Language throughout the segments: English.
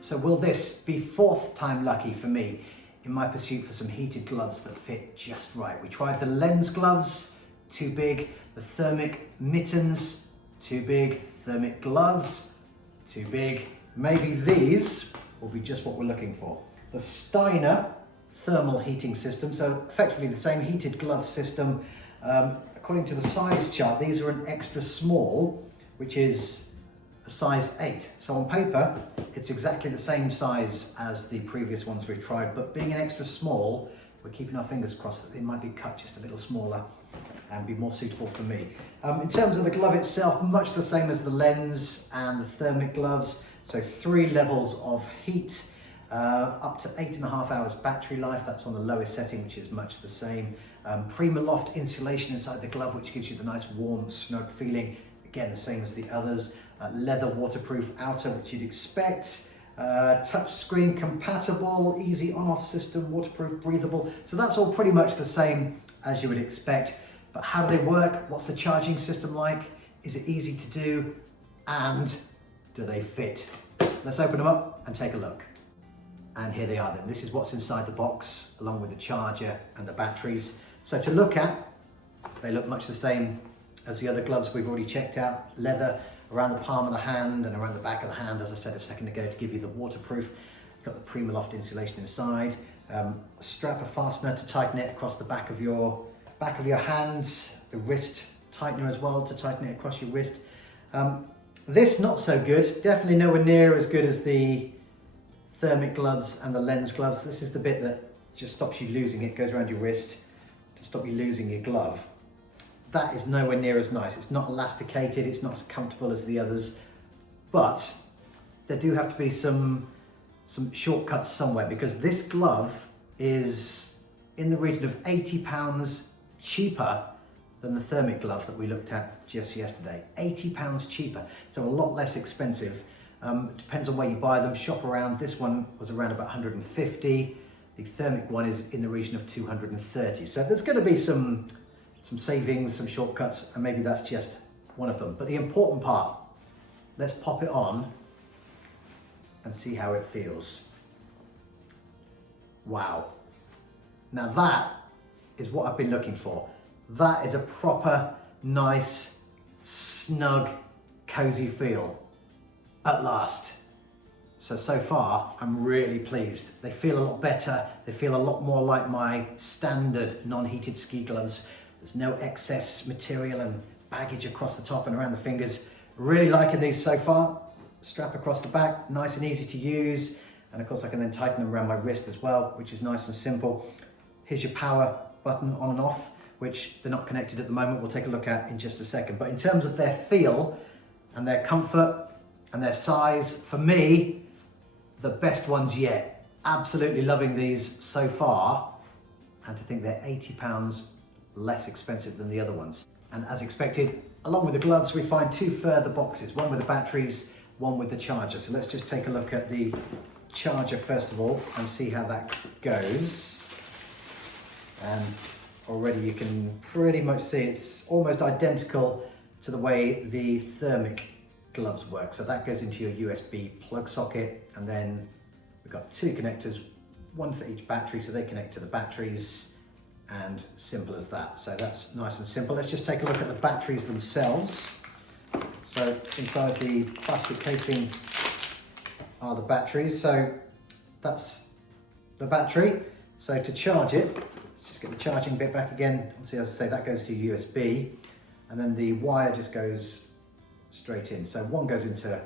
So will this be fourth time lucky for me in my pursuit for some heated gloves that fit just right? We tried the lens gloves, too big, the thermic mittens, too big, thermic gloves, too big. Maybe these will be just what we're looking for. The Steiner thermal heating system, so effectively the same heated glove system. According to the size chart, these are an extra small, which is a size 8. So on paper, it's exactly the same size as the previous ones we've tried, but being an extra small, we're keeping our fingers crossed that they might be cut just a little smaller and be more suitable for me. In terms of the glove itself, much the same as the lens and the thermic gloves. So 3 levels of heat, up to 8.5 hours battery life. That's on the lowest setting, which is much the same. Primaloft insulation inside the glove, which gives you the nice warm, snug feeling. Again, the same as the others. Leather waterproof outer, which you'd expect. Touch screen compatible, easy on-off system, waterproof, breathable. So that's all pretty much the same as you would expect. But how do they work? What's the charging system like? Is it easy to do? And do they fit? Let's open them up and take a look. And here they are then. This is what's inside the box, along with the charger and the batteries. So to look at, they look much the same as the other gloves we've already checked out. Leather around the palm of the hand and around the back of the hand, as I said a second ago, to give you the waterproof. You've got the Primaloft insulation inside. A strap, a fastener to tighten it across the back of your hand. The wrist tightener as well to tighten it across your wrist. This not so good. Definitely nowhere near as good as the thermic gloves and the lens gloves. This is the bit that just stops you losing it, goes around your wrist to stop you losing your glove. That is nowhere near as nice. It's not elasticated, it's not as comfortable as the others, but there do have to be some shortcuts somewhere, because this glove is in the region of £80 cheaper than the thermic glove that we looked at just yesterday. £80 cheaper, so a lot less expensive. Depends on where you buy them, shop around. This one was around about 150. The thermic one is in the region of 230. So there's going to be some savings, some shortcuts, and maybe that's just one of them. But the important part, let's pop it on and see how it feels. Wow. Now that is what I've been looking for. That is a proper, nice, snug, cozy feel at last. So far, I'm really pleased. They feel a lot better. They feel a lot more like my standard non-heated ski gloves. There's no excess material and baggage across the top and around the fingers. Really liking these so far. Strap across the back, nice and easy to use. And of course I can then tighten them around my wrist as well, which is nice and simple. Here's your power button on and off, which they're not connected at the moment. We'll take a look at in just a second. But in terms of their feel and their comfort and their size, for me, the best ones yet. Absolutely loving these so far. And to think they're £80 less expensive than the other ones. And as expected, along with the gloves, we find 2 further boxes, one with the batteries, one with the charger. So let's just take a look at the charger first of all and see how that goes. And already you can pretty much see it's almost identical to the way the thermic gloves work. So that goes into your USB plug socket, and then we've got 2 connectors, one for each battery, so they connect to the batteries, and simple as that. So that's nice and simple. Let's just take a look at the batteries themselves. So inside the plastic casing are the batteries. So that's the battery. So to charge it, let's just get the charging bit back again. Obviously, as I say, that goes to USB, and then the wire just goes straight in. So one goes into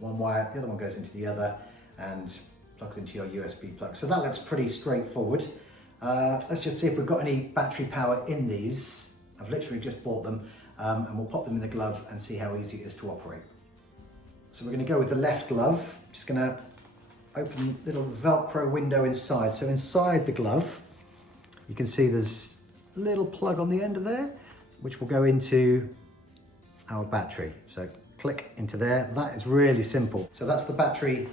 one wire, the other one goes into the other, and plugs into your USB plug. So that looks pretty straightforward. Let's just see if we've got any battery power in these. I've literally just bought them, and we'll pop them in the glove and see how easy it is to operate. So we're going to go with the left glove. I'm just going to open a little Velcro window inside. So inside the glove, you can see there's a little plug on the end of there, which will go into our battery. So click into there. That is really simple. So that's the battery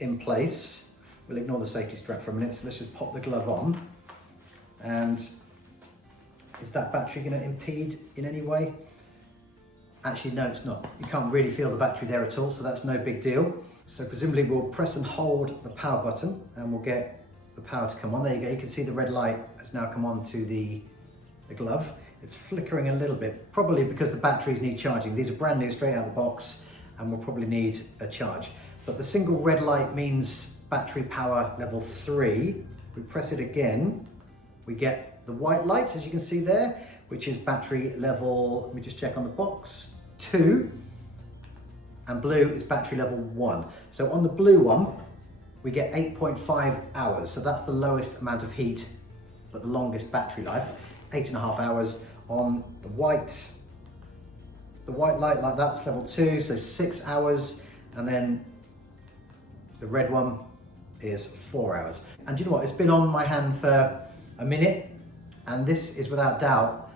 in place. We'll ignore the safety strap for a minute. So let's just pop the glove on. And is that battery going to impede in any way? Actually, no, it's not. You can't really feel the battery there at all, so that's no big deal. So presumably we'll press and hold the power button and we'll get the power to come on. There you go, you can see the red light has now come on to the glove. It's flickering a little bit, probably because the batteries need charging. These are brand new, straight out of the box, and will probably need a charge. But the single red light means battery power level 3. We press it again, we get the white light, as you can see there, which is battery level, let me just check on the box, 2. And blue is battery level 1. So on the blue one, we get 8.5 hours. So that's the lowest amount of heat, but the longest battery life, 8.5 hours. On the white light like that's level 2, so 6 hours. And then the red one is 4 hours. And do you know what? It's been on my hand for a minute, and this is without doubt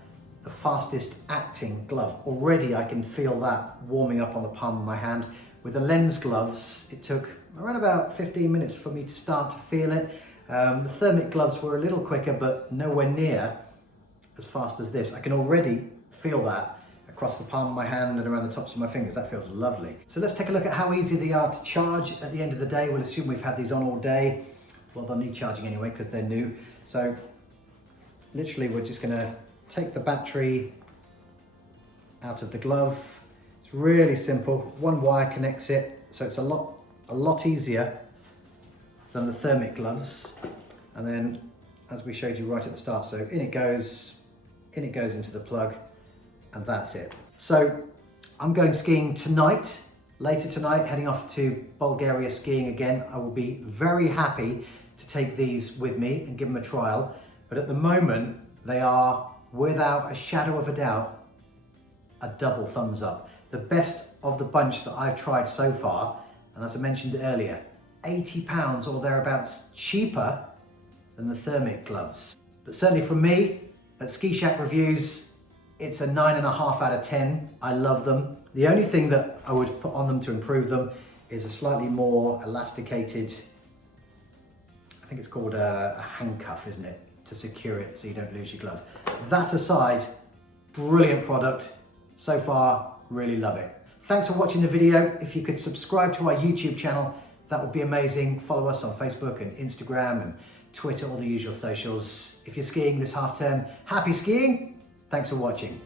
the fastest acting glove. Already I can feel that warming up on the palm of my hand. With the lens gloves, it took around about 15 minutes for me to start to feel it. The thermic gloves were a little quicker, but nowhere near as fast as this. I can already feel that across the palm of my hand and around the tops of my fingers. That feels lovely. So let's take a look at how easy they are to charge at the end of the day. We'll assume we've had these on all day. Well, they'll need charging anyway because they're new. So literally we're just gonna take the battery out of the glove. It's really simple. One wire connects it, so it's a lot easier than the thermic gloves. And then, as we showed you right at the start, so in it goes into the plug, and that's it. So I'm going skiing tonight, later tonight, heading off to Bulgaria skiing again. I will be very happy to take these with me and give them a trial, but at the moment they are, without a shadow of a doubt, a double thumbs up. The best of the bunch that I've tried so far, and as I mentioned earlier, £80 or thereabouts cheaper than the thermic gloves. But certainly from me, at Ski Shack Reviews, it's a 9.5 out of 10. I love them. The only thing that I would put on them to improve them is a slightly more elasticated, I think it's called a handcuff, isn't it? To secure it so you don't lose your glove. That aside, brilliant product. So far, really love it. Thanks for watching the video. If you could subscribe to our YouTube channel, that would be amazing. Follow us on Facebook and Instagram and Twitter, all the usual socials. If you're skiing this half term, happy skiing. Thanks for watching.